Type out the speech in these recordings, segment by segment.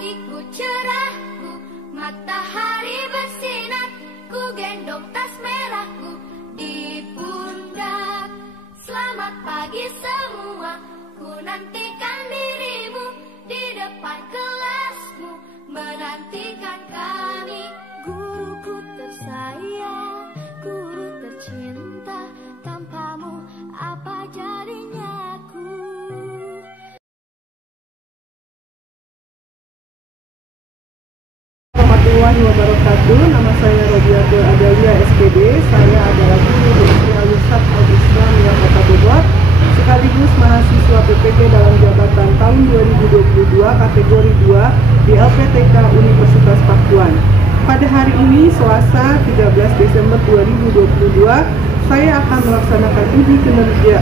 pagiku cerahku, matahari bersinar, ku gendong tas merahku di pundak. Selamat pagi semua, ku nantikan dirimu di depan kelasmu, menantikan kami. Guruku tersayang, guru tercinta, tanpamu apa jadinya aku? Warahmatullahi wabarakatuh. Nama saya Robiatul Adalia SPD. Saya adalah guru di SD Al-Irsyad Al-Islamiyah Kota Bogor, sekaligus mahasiswa PPK dalam jabatan tahun 2022 kategori 2 di LPTK Universitas Pakuan. Pada hari ini, Selasa 13 Desember 2022, saya akan melaksanakan uji kinerja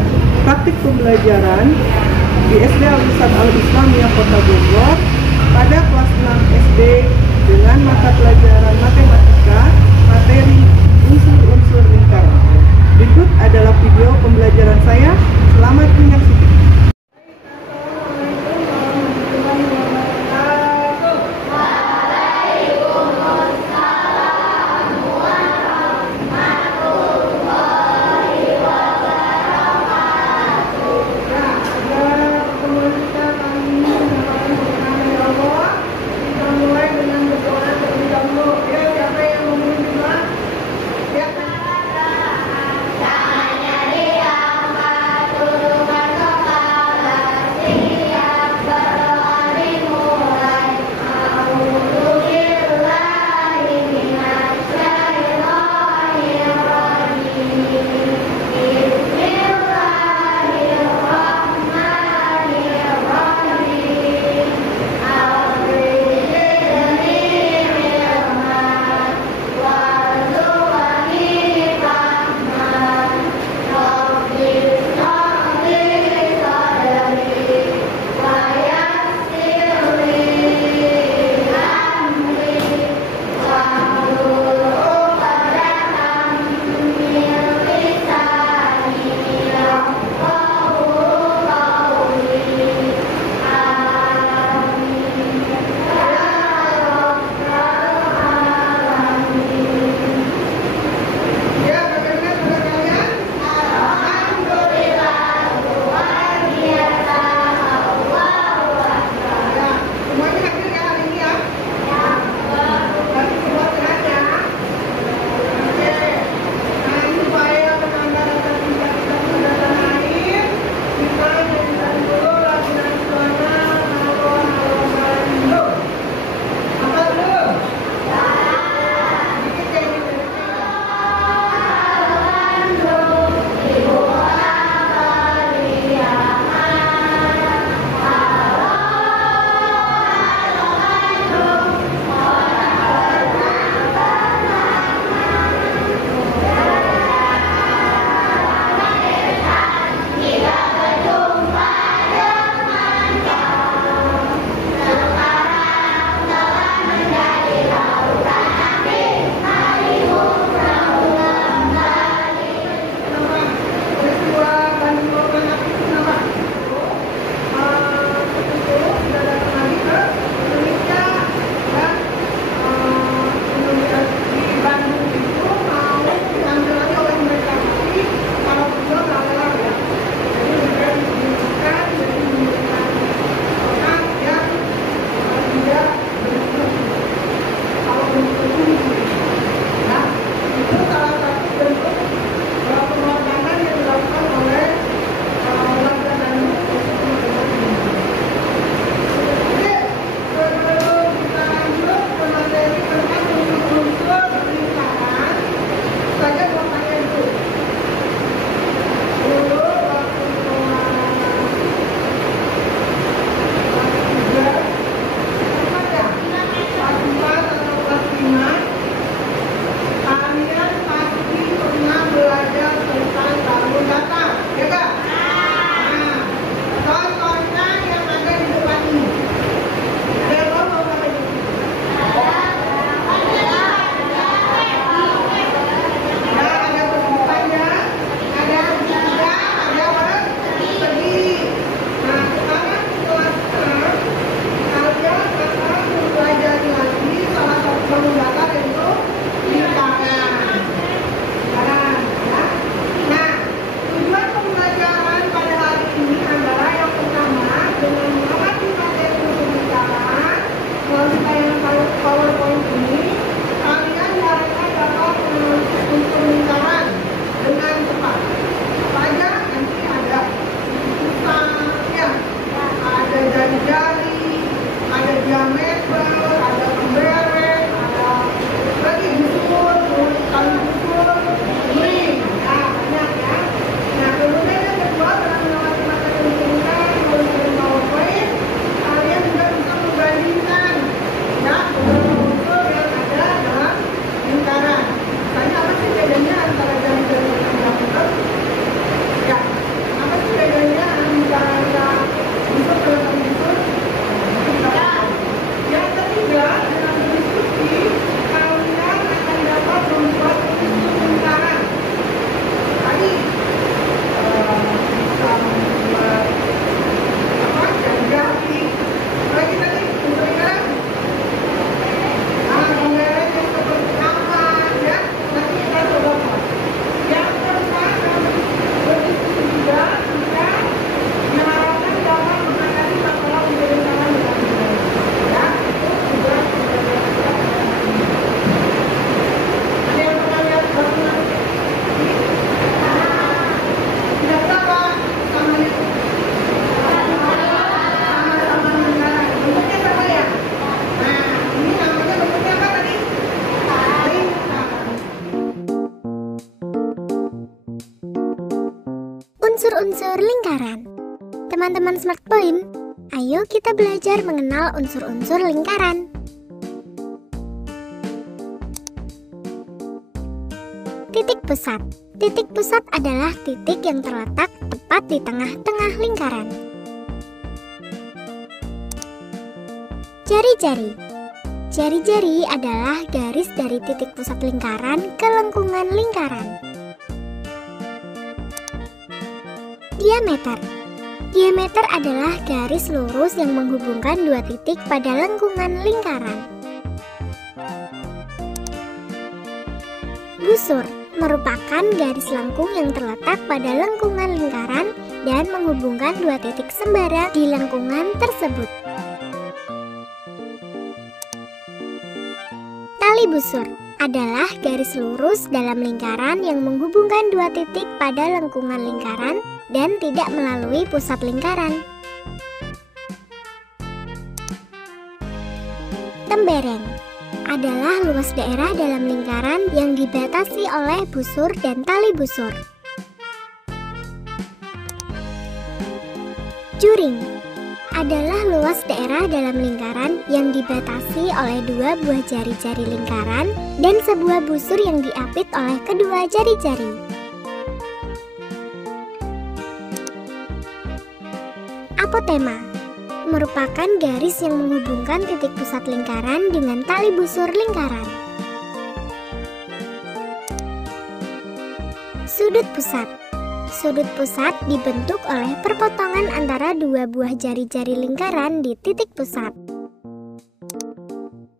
praktik pembelajaran di SD Al-Irsyad Al-Islamiyah Kota Bogor pada kelas 6 SD dengan mata pelajaran matematika, materi unsur-unsur lingkaran. Berikut adalah video pembelajaran saya. Selamat menyaksikan. Teman-teman Smart Point, ayo kita belajar mengenal unsur-unsur lingkaran. Titik pusat. Titik pusat adalah titik yang terletak tepat di tengah-tengah lingkaran. Jari-jari. Jari-jari adalah garis dari titik pusat lingkaran ke lengkungan lingkaran. Diameter. Diameter adalah garis lurus yang menghubungkan dua titik pada lengkungan lingkaran. Busur merupakan garis lengkung yang terletak pada lengkungan lingkaran dan menghubungkan dua titik sembara di lengkungan tersebut. Tali busur adalah garis lurus dalam lingkaran yang menghubungkan dua titik pada lengkungan lingkaran dan tidak melalui pusat lingkaran. Tembereng adalah luas daerah dalam lingkaran yang dibatasi oleh busur dan tali busur. Juring adalah luas daerah dalam lingkaran yang dibatasi oleh dua buah jari-jari lingkaran dan sebuah busur yang diapit oleh kedua jari-jari. Apotema merupakan garis yang menghubungkan titik pusat lingkaran dengan tali busur lingkaran. Sudut pusat. Sudut pusat dibentuk oleh perpotongan antara dua buah jari-jari lingkaran di titik pusat.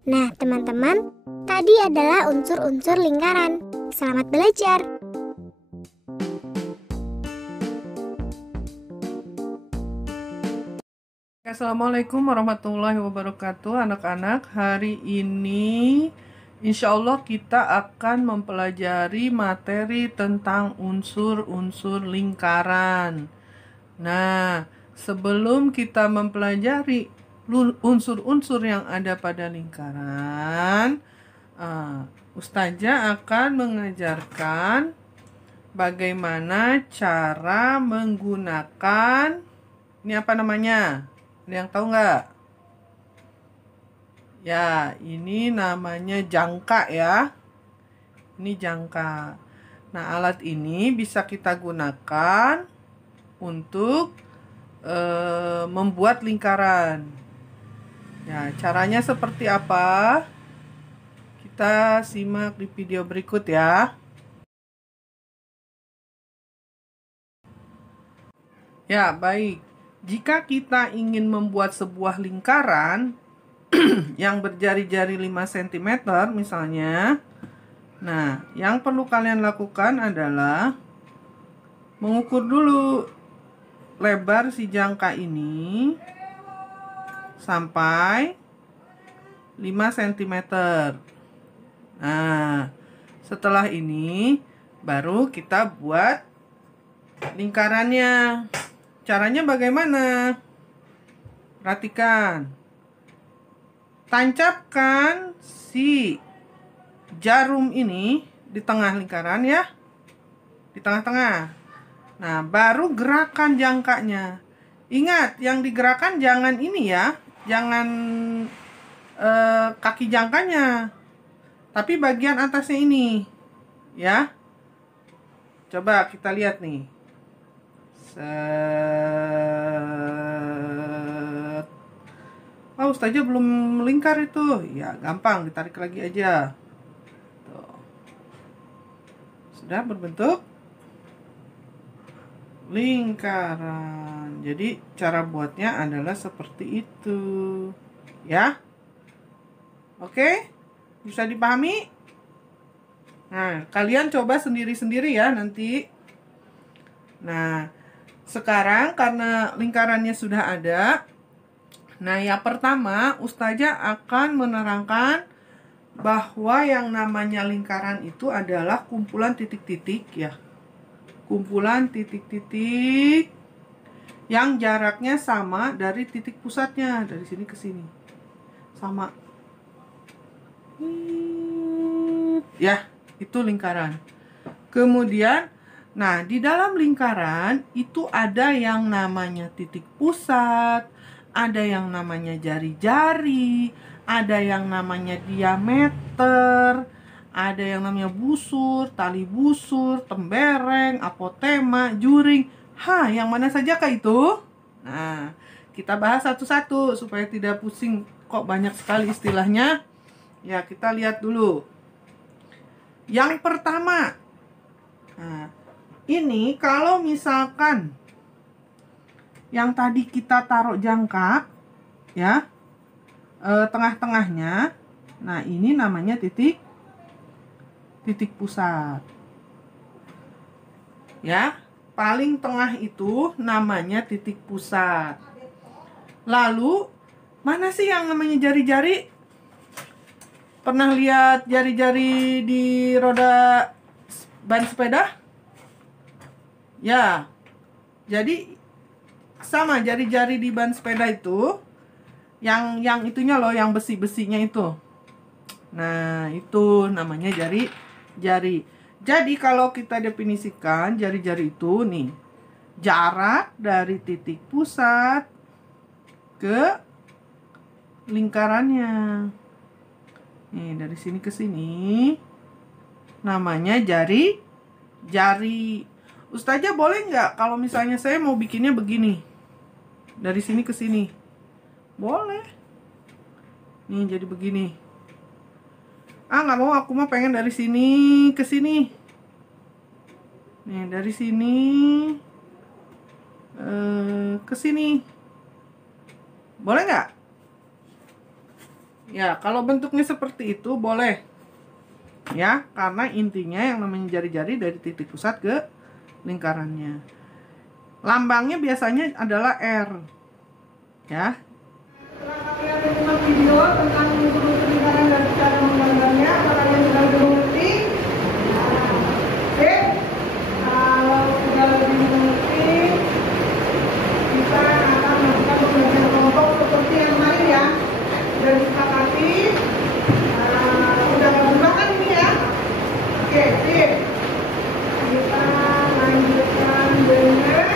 Nah, teman-teman, tadi adalah unsur-unsur lingkaran. Selamat belajar! Assalamualaikum warahmatullahi wabarakatuh anak-anak. Hari ini insya Allah kita akan mempelajari materi tentang unsur-unsur lingkaran. Nah, sebelum kita mempelajari unsur-unsur yang ada pada lingkaran, Ustazah akan mengajarkan bagaimana cara menggunakan, ini apa namanya? Ada yang tahu nggak? Ya, ini namanya jangka ya. Ini jangka. Nah, alat ini bisa kita gunakan untuk membuat lingkaran. Ya, caranya seperti apa? Kita simak di video berikut ya. Ya, baik. Jika kita ingin membuat sebuah lingkaran yang berjari-jari 5 cm misalnya, nah, yang perlu kalian lakukan adalah mengukur dulu lebar si jangka ini sampai 5 cm. Nah, setelah ini baru kita buat lingkarannya. Caranya bagaimana? Perhatikan. Tancapkan si jarum ini di tengah lingkaran ya. Di tengah-tengah. Nah, baru gerakan jangkanya. Ingat, yang digerakkan jangan ini ya. Jangan kaki jangkanya. Tapi bagian atasnya ini. Ya. Coba kita lihat nih. Oh, Ustazah belum melingkar itu. Ya, gampang, ditarik lagi aja. Tuh. Sudah berbentuk lingkaran. Jadi, cara buatnya adalah seperti itu. Ya. Oke? Bisa dipahami? Nah, kalian coba sendiri-sendiri ya nanti. Nah, sekarang karena lingkarannya sudah ada, nah yang pertama Ustazah akan menerangkan bahwa yang namanya lingkaran itu adalah kumpulan titik-titik ya. Kumpulan titik-titik yang jaraknya sama dari titik pusatnya, dari sini ke sini. Sama. Ya, itu lingkaran. Kemudian Nah, di dalam lingkaran itu ada yang namanya titik pusat, ada yang namanya jari-jari, ada yang namanya diameter, ada yang namanya busur, tali busur, tembereng, apotema, juring. Yang mana saja kah itu? Nah, kita bahas satu-satu supaya tidak pusing, kok banyak sekali istilahnya. Ya, kita lihat dulu. Yang pertama, nah, ini kalau misalkan yang tadi kita taruh jangka, ya, tengah-tengahnya, nah ini namanya titik pusat. Ya, paling tengah itu namanya titik pusat. Lalu, mana sih yang namanya jari-jari? Pernah lihat jari-jari di roda ban sepeda? Ya, jadi sama jari-jari di ban sepeda itu, yang itunya loh, yang besi-besinya itu. Nah, itu namanya jari-jari. Jadi kalau kita definisikan jari-jari itu nih, jarak dari titik pusat ke lingkarannya. Nih, dari sini ke sini namanya jari-jari. Ustazah boleh nggak kalau misalnya saya mau bikinnya begini, dari sini ke sini? Boleh. Nih jadi begini. Nggak mau, aku mah pengen dari sini ke sini. Nih dari sini ke sini. Boleh nggak? Ya, kalau bentuknya seperti itu boleh. Ya, karena intinya yang namanya jari-jari dari titik pusat ke lingkarannya. Lambangnya biasanya adalah R. Ya. Setelah kalian menyimak video tentang unsur-unsur lingkaran dan cara menggambarnya, apakah kalian sudah lebih mengerti? Oke. Kalau sudah lebih mengerti, kita akan melakukan pembelajaran kelompok seperti yang kemarin ya. Sudah disepakati. Sudah menggunakan ini ya. Oke, sip. Kita lanjutkan dengan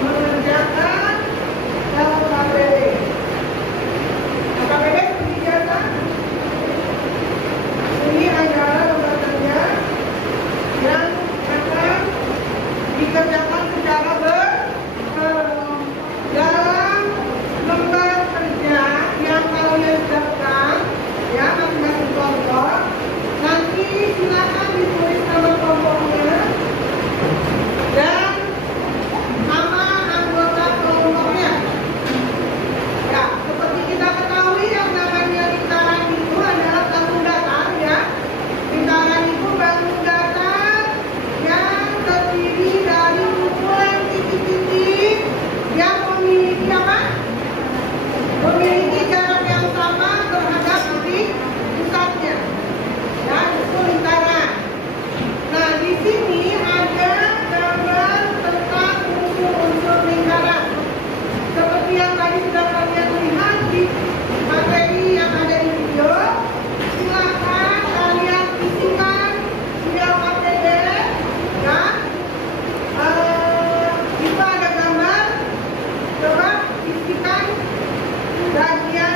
mengerjakan LKPD. LKPD seperti biasa. Ini adalah lembarannya yang akan dikerjakan secara dalam lembar kerja yang kalian siapkan ya, masing-masing kelompok. Nanti silakan ditulis nama kelompoknya dan nama anggota kelompoknya. Ya, seperti kita ketahui yang namanya lingkaran itu adalah bangun datar ya. Lingkaran itu bangun datar yang terdiri dari kumpulan titik-titik yang memiliki apa? Memiliki jarak yang sama terhadap titik pusatnya. Ya, itu lingkaran. Nah, di sini ada gambar tentang unsur-unsur lingkaran. Seperti yang tadi sudah kalian lihat di materi yang ada di video. Silakan kalian isikan di LKPD ya. Itu ada gambar. Coba isikan bagian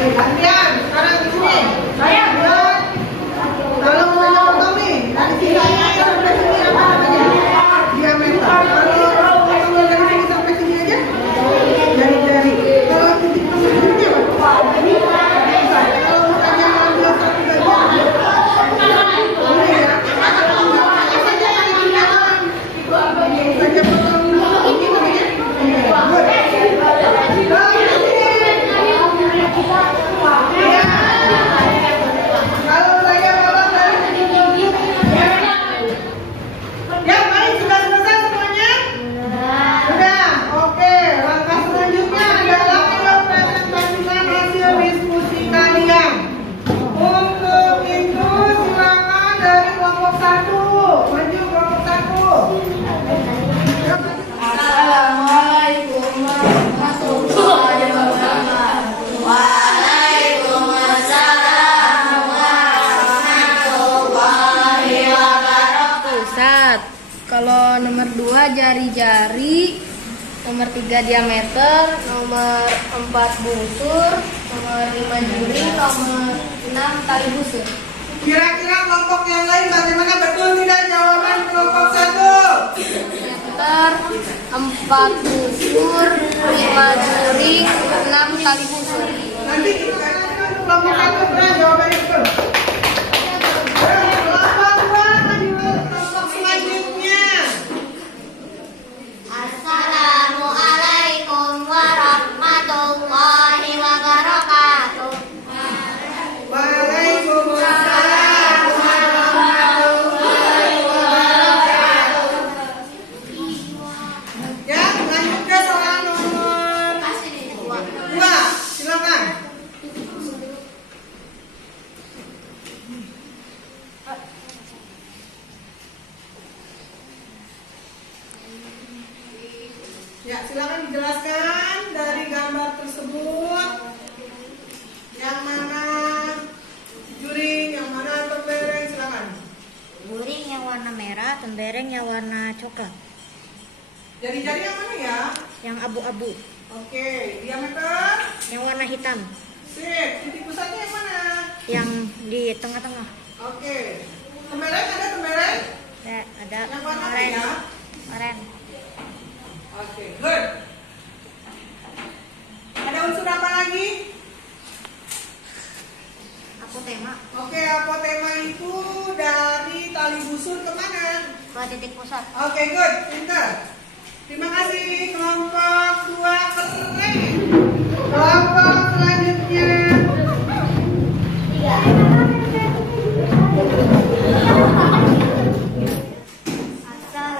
Gantian, sekarang di sini. Saya. Kalau mau potong nih, dari sini sampai sini apa namanya? Diameter. Kalau potong dari sini sampai sini aja, jari-jari. Kalau titik tengahnya apa? Kalau bukannya ambil satu gaji, boleh ya? Saja potong ini namanya. Kalau saya potong dari sini, ya baik, sudah selesai semuanya? Sudah, oke. Langkah selanjutnya adalah kita presentasikan hasil diskusi kalian. Untuk itu silakan dari kelompok 1, maju kelompok 1. Assalamualaikum warahmatullahi wabarakatuh. Waalaikumsalam warahmatullahi wabarakatuh. Pusat. Kalau nomor 2 jari-jari, nomor 3 diameter, nomor 4 busur, nomor 5 juri, nomor 6 tali busur. Kira-kira kelompok yang lain bagaimana, betul tidak jawaban kelompok 1? Diameter, 4 busur, 5 juri, 6 tali busur. Nanti kita akan kelompok 1 benar jawabannya betul. Kelompok 2 lanjut kelompok selanjutnya. Assalamualaikum warahmatullahi wabarakatuh. Waalaikumsalam warahmatullahi wabarakatuh. Ya, lanjut ke soal nomor 2. Silakan. Ya, silakan dijelaskan dari gambar tersebut. Yang mana juring, yang mana tembereng, silakan. Guring yang warna merah, tembereng yang warna coklat, Jari-jari yang mana ya? yang abu-abu, Oke, diameter. yang warna hitam, Sip, titik pusatnya yang mana? yang di tengah-tengah. Oke. Tembereng ada tembereng? Ada Yang warna apa oranye, ya? oranye. Oke, good. Ada unsur apa lagi? Apotema Oke, apotema itu dari tali busur kemana? ke titik pusat. Oke, good, pintar. Terima kasih kelompok 2 keren. Kelompok selanjutnya.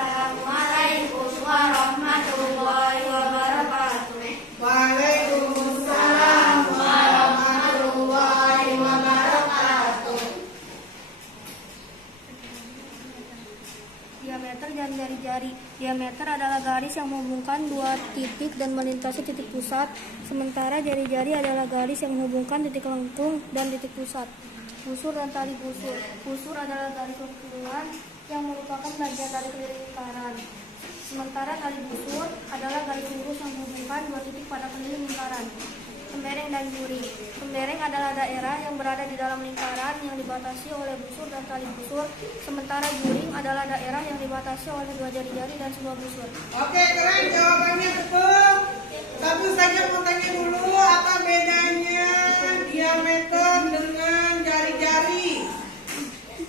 Assalamualaikum warahmatullahi wabarakatuh. Waalaikumsalam warahmatullahi wabarakatuh. Diameter dan jari-jari. Diameter adalah garis yang menghubungkan dua titik dan melintasi titik pusat, sementara jari-jari adalah garis yang menghubungkan titik lengkung dan titik pusat. Busur dan tali busur. Busur adalah garis lengkungan yang merupakan bagian dari lingkaran. Sementara tali busur adalah garis lurus yang menghubungkan dua titik pada keliling lingkaran. Tembereng dan juri. Tembereng adalah daerah yang berada di dalam lingkaran yang dibatasi oleh busur dan tali busur, sementara juring adalah daerah yang dibatasi oleh dua jari-jari dan sebuah busur. Oke, keren, jawabannya betul. Satu saja mau tanya dulu, apa bedanya diameter dengan jari-jari?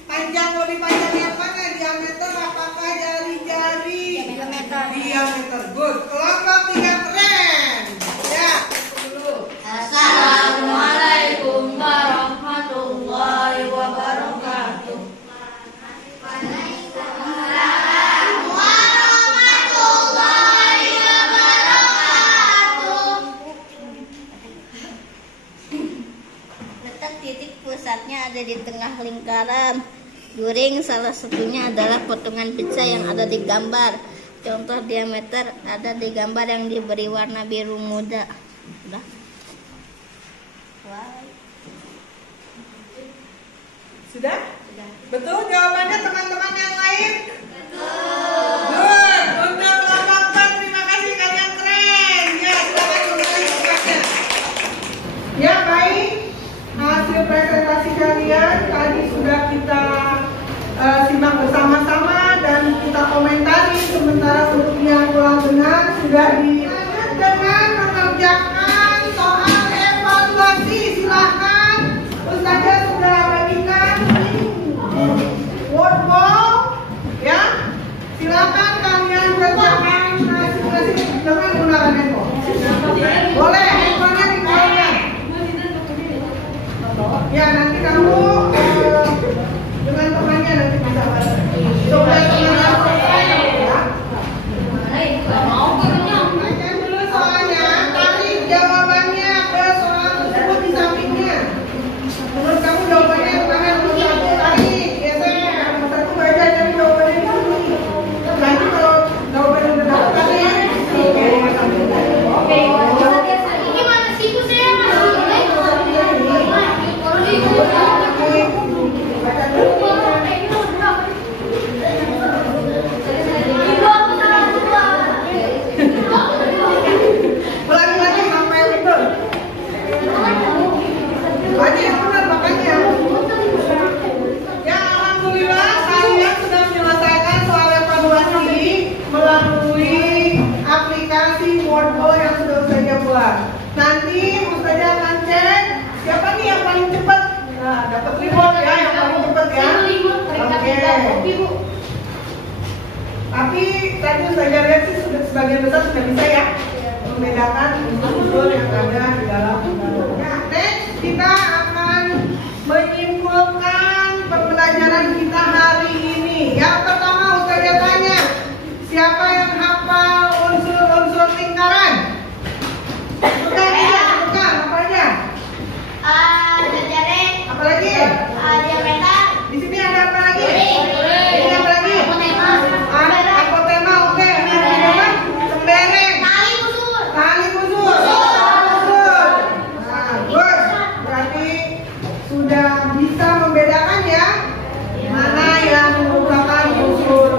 Panjang, lebih panjang yang mana? Diameter apakah jari-jari? Diameter. Diameter, good. Kelompok 3 keren. Ya, dulu. Assalamualaikum warahmatullahi wabarakatuh. Letak titik pusatnya ada di tengah lingkaran. Juring salah satunya adalah potongan pizza yang ada di gambar. Contoh diameter ada di gambar yang diberi warna biru muda. Udah. Sudah? Betul jawabannya teman-teman yang lain? Betul. Good. Untuk kelompok 4, terima kasih kalian keren. Ya, silakan kembali tempatnya. Ya, baik. hasil presentasi kalian tadi sudah kita simak bersama-sama dan kita komentari. Sementara untuk yang kurang dengar sudah dilanjut dengan mengerjakan soal evaluasi. Silahkan Ustazah sudah bagikan word wall ya. Silakan kalian kerjakan hasil dengan menggunakan handphone. Boleh handphonenya dikeluarkan. Ya nanti kamu dengan temannya nanti bisa bahas. Coba teman selesai ya. Baca dulu soalnya, tarik jawabannya ke soal tersebut di sampingnya. Menurut kamu jawabannya yang mana? Nomor 1 tarik, geser. Nomor 1 baca jadi jawabannya di sini. Nanti kalau jawabannya udah dapat kalian, oke. Gimana sih Bu saya? Baca dulu. Ulangi sampai betul. Baca yang benar makanya. Ya alhamdulillah kalian sudah menyelesaikan soal evaluasi melalui aplikasi Wordball yang sudah Ustazah buat. Nanti Ustazah akan cek siapa nih yang paling cepat. Nah, dapat reward ya yang paling cepat ya. Oke. Tapi tadi Ustazah lihat sih sudah sebagian besar sudah bisa ya membedakan unsur yang ada di dalam. Ya, next kita akan menyimpulkan pembelajaran kita hari ini. Yang pertama Ustazah tanya, siapa yang hafal unsur-unsur lingkaran? Bukan apa aja? Jaring. Apa lagi? Diameter. Di sini ada apa lagi? Guring. Ini apa lagi? Apotema. Ada apotema, oke. Ini apa? Sembereng. Tali busur. Tali busur. Busur. Nah, good. Berarti sudah bisa membedakan ya mana yang merupakan unsur.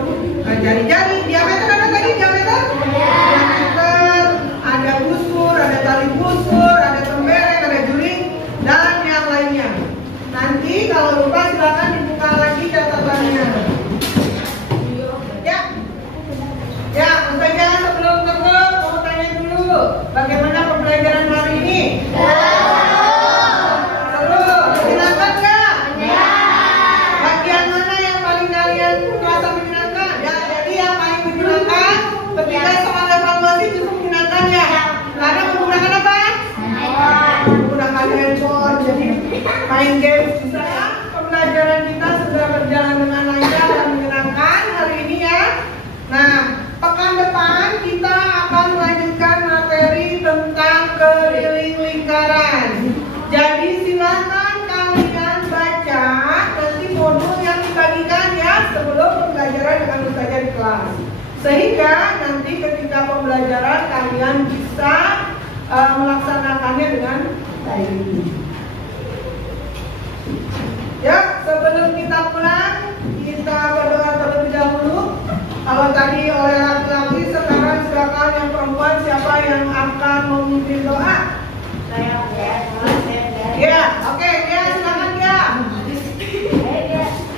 Nah, jari-jari. Diameter ada tadi diameter? Diameter. Ada busur, ada tali busur, ada sembereng, ada juring, dan yang lainnya. Nanti kalau lupa silakan dibuka lagi catatannya. Ya. Ya, Ustazah sebelum tutup mau tanya dulu, bagaimana pembelajaran hari ini? Seru. Menyenangkan nggak? Bagian mana yang paling kalian merasa menyenangkan? Ya, jadi yang paling menyenangkan ketika soal evaluasi justru menyenangkan ya. Karena menggunakan apa? Menggunakan handphone, jadi main game bisa ya. Pembelajaran kita sudah berjalan dengan lancar dan menyenangkan hari ini ya. Nah, pekan depan kita akan melanjutkan materi tentang keliling lingkaran. Jadi silakan kalian baca nanti modul yang dibagikan ya sebelum pembelajaran dengan Ustazah di kelas. Sehingga nanti ketika pembelajaran kalian bisa melaksanakannya dengan baik. Ya, sebelum kita pulang, kita berdoa terlebih dahulu. Kalau tadi oleh laki-laki, sekarang silakan yang perempuan siapa yang akan memimpin doa? Saya Ya, oke, ya silakan ya.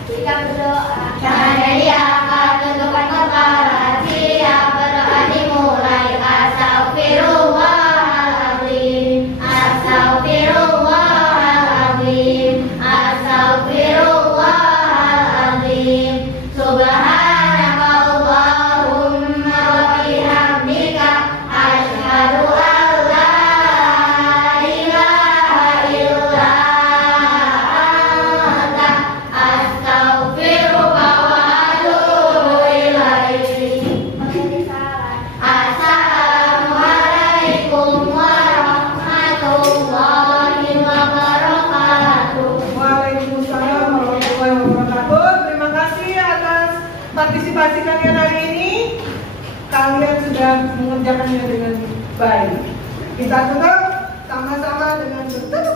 Kita berdoa. Jadi akan tentukan kepala siap berdoa dimulai. Astagfirullahaladzim. Astagfirullahaladzim. Astagfirullahaladzim. Subhanakallahumma wa bihamdika asyhadu an la ilaha illa anta astaghfiruka wa atubu ilaik. Assalamualaikum warahmatullahi wabarakatuh. Waalaikumsalam warahmatullahi wabarakatuh. Terima kasih atas partisipasi kalian hari ini. Kalian sudah mengerjakannya dengan baik. Kita tutup sama-sama dengan berdoa.